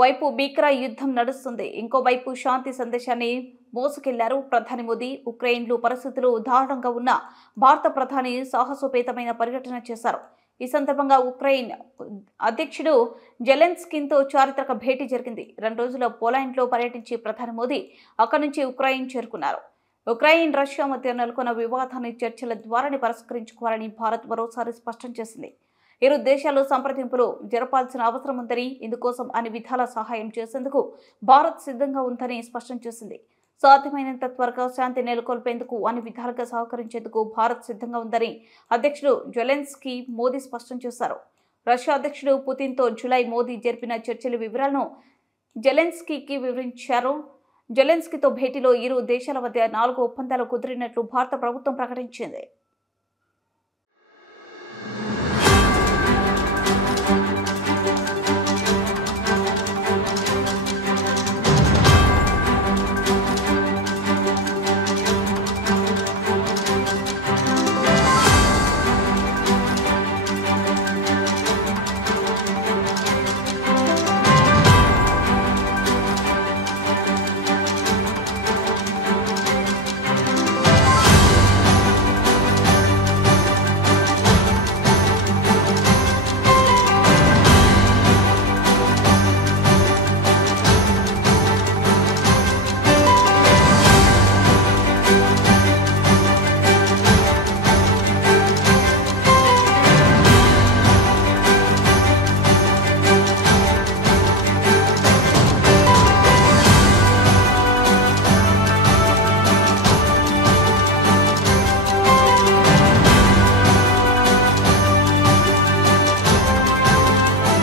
ఓవైపు భీకర యుద్ధం నడుస్తుంది, ఇంకోవైపు శాంతి సందేశాన్ని మోసుకెళ్లారు ప్రధాని మోదీ. ఉక్రెయిన్లో పరిస్థితులు దారుణంగా ఉన్న భారత ప్రధాని సాహసోపేతమైన పర్యటన చేశారు. ఈ సందర్భంగా ఉక్రెయిన్ అధ్యక్షుడు జెలెన్స్కీతో చారిత్రక భేటీ జరిగింది. 2 రోజుల పోలాండ్లో పర్యటించి ప్రధాని మోదీ అక్కడి నుంచి ఉక్రెయిన్ చేరుకున్నారు. ఉక్రెయిన్ రష్యా మధ్య నెలకొన్న వివాదాన్ని చర్చల ద్వారానే పరిష్కరించుకోవాలని భారత్ మరోసారి స్పష్టం చేసింది. ఇరు దేశాలు సంప్రదింపులు జరపాల్సిన అవసరం ఉందని, ఇందుకోసం అన్ని విధాల సహాయం చేసేందుకు భారత్ సిద్ధంగా ఉందని స్పష్టం చేసింది. సాధ్యమైనంత త్వరగా శాంతి నెలకొల్పేందుకు అన్ని విధాలుగా సహకరించేందుకు భారత్ సిద్ధంగా ఉందని అధ్యక్షుడు జెలెన్స్కీ మోదీ స్పష్టం చేశారు. రష్యా అధ్యక్షుడు పుతిన్తో జూలై మోదీ జరిపిన చర్చల వివరాలను జెలెన్స్కీకి వివరించారు. జెలెన్స్కీతో భేటీలో ఇరు దేశాల మధ్య 4 ఒప్పందాలు కుదిరినట్లు భారత ప్రభుత్వం ప్రకటించింది.